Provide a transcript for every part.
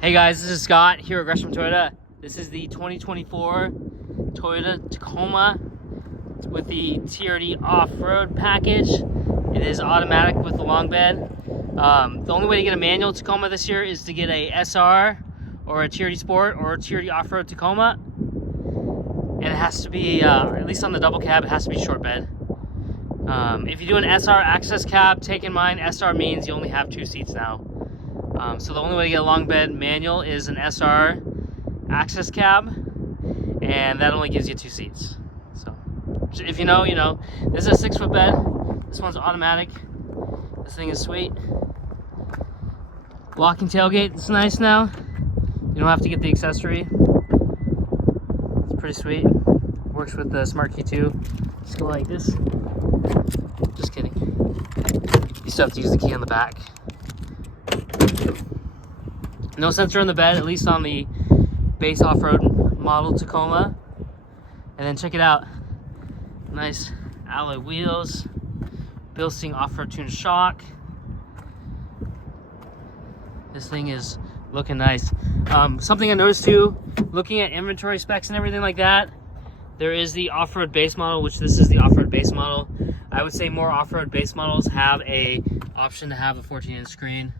Hey guys, this is Scott here at Gresham Toyota. This is the 2024 Toyota Tacoma with the TRD off-road package. It is automatic with the long bed. The only way to get a manual Tacoma this year is to get a SR or a TRD Sport or a TRD off-road Tacoma. And it has to be, at least on the double cab, it has to be short bed. If you do an SR access cab, take in mind SR means you only have 2 seats now. So the only way to get a long bed manual is an SR access cab, and that only gives you 2 seats. So if you know, you know. This is a 6-foot bed. This one's automatic. This thing is sweet. Locking tailgate, it's nice now. You don't have to get the accessory. It's pretty sweet. Works with the Smart Key too. Just go like this. Just kidding. You still have to use the key on the back. No sensor on the bed, at least on the base off-road model Tacoma. And then check it out. Nice alloy wheels. Bilstein off-road tuned shock. This thing is looking nice. Something I noticed too, looking at inventory specs and everything like that, there is the off-road base model, which this is the off-road base model. I would say more off-road base models have a option to have a 14-inch screen.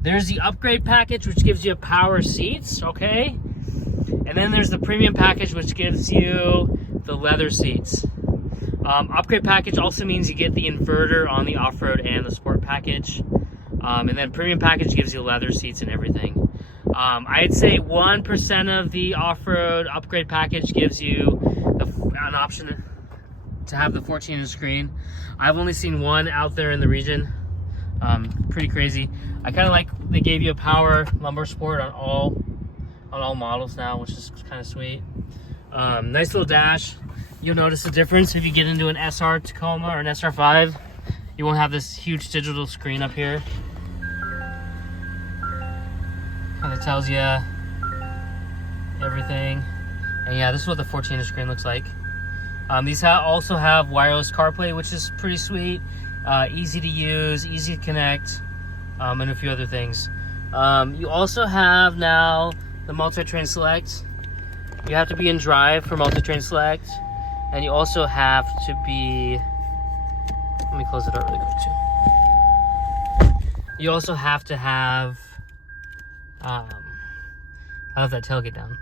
There's the upgrade package, which gives you power seats, okay? And then there's the premium package, which gives you the leather seats. Upgrade package also means you get the inverter on the off-road and the sport package. And then premium package gives you leather seats and everything. I'd say 1% of the off-road upgrade package gives you an option to have the 14-inch screen. I've only seen one out there in the region. Pretty crazy. I kind of like they gave you a power lumbar sport on all models now, which is kind of sweet. Nice little dash. You'll notice the difference if you get into an SR Tacoma or an SR5. You won't have this huge digital screen up here. Kind of tells you everything. And yeah, this is what the 14-inch screen looks like. These also have wireless CarPlay, which is pretty sweet. Easy to use, easy to connect, and a few other things. You also have now the multi-train select. You have to be in drive for multi-train select, and you also have to be, let me close it up really quick too. You also have to have, I have that tailgate down.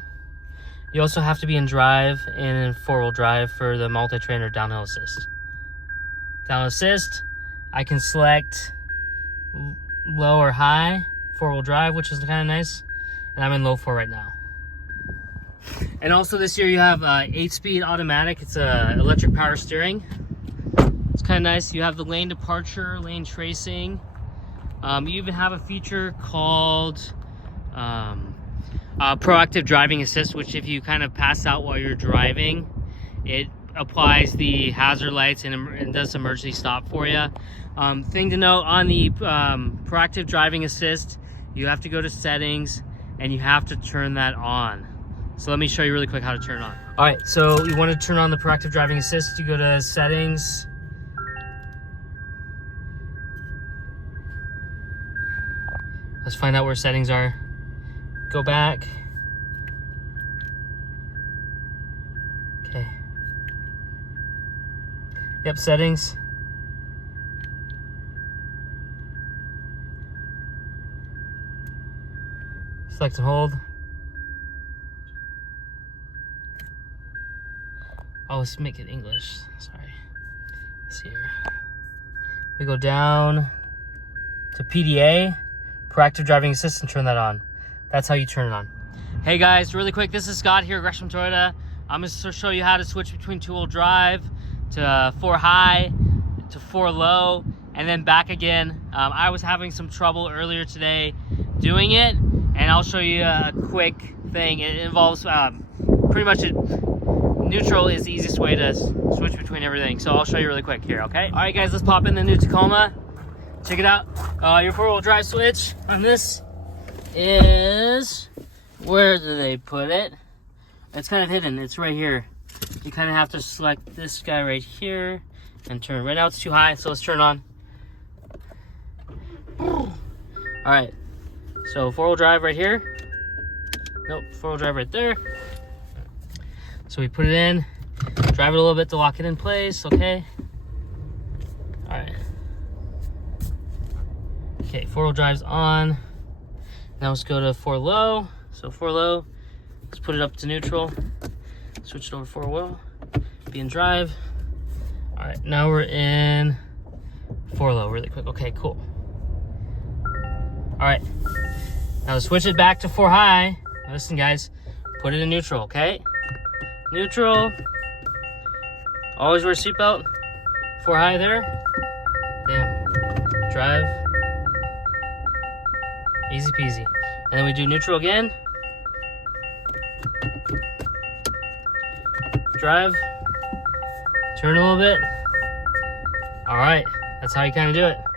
You also have to be in drive and in 4-wheel drive for the multi-train or downhill assist. Downhill assist, I can select low or high 4-wheel drive, which is kind of nice, and I'm in low 4 right now. And also this year you have 8-speed automatic. It's a electric power steering. It's kind of nice. You have the lane departure, lane tracing. You even have a feature called proactive driving assist, which if you kind of pass out while you're driving, it applies the hazard lights and does emergency stop for you. Thing to note on the proactive driving assist, you have to go to settings and you have to turn that on. So let me show you really quick how to turn it on. All right, so you want to turn on the proactive driving assist, you go to settings. Let's find out where settings are. Go back. Okay. Yep, settings. Select and hold. Oh, let's make it English. Sorry. Let's see here. We go down to PDA, proactive driving assist, and turn that on. That's how you turn it on. Hey guys, really quick, this is Scott here at Gresham Toyota. I'm going to show you how to switch between 2-wheel drive to 4 high to 4 low and then back again. I was having some trouble earlier today doing it, and I'll show you a quick thing. It involves pretty much neutral is the easiest way to switch between everything. So I'll show you really quick here, okay? All right guys, let's pop in the new Tacoma. Check it out. Your 4-wheel drive switch on this is, where do they put it? It's kind of hidden. It's right here. You kind of have to select this guy right here and turn. Right now it's too high, so let's turn it on. All right. So 4-wheel drive right here. Nope, 4-wheel drive right there. So we put it in, drive it a little bit to lock it in place, okay? All right. Okay, 4-wheel drive's on. Now let's go to 4 low. So 4 low, let's put it up to neutral. Switch it over 4-wheel, be in drive. All right, now we're in 4 low really quick. Okay, cool. All right, now let's switch it back to 4 high. Listen guys, put it in neutral, okay? Neutral. Always wear a seatbelt. 4 high there. Bam. Drive. Easy peasy. And then we do neutral again. Drive. Turn a little bit. All right, that's how you kind of do it.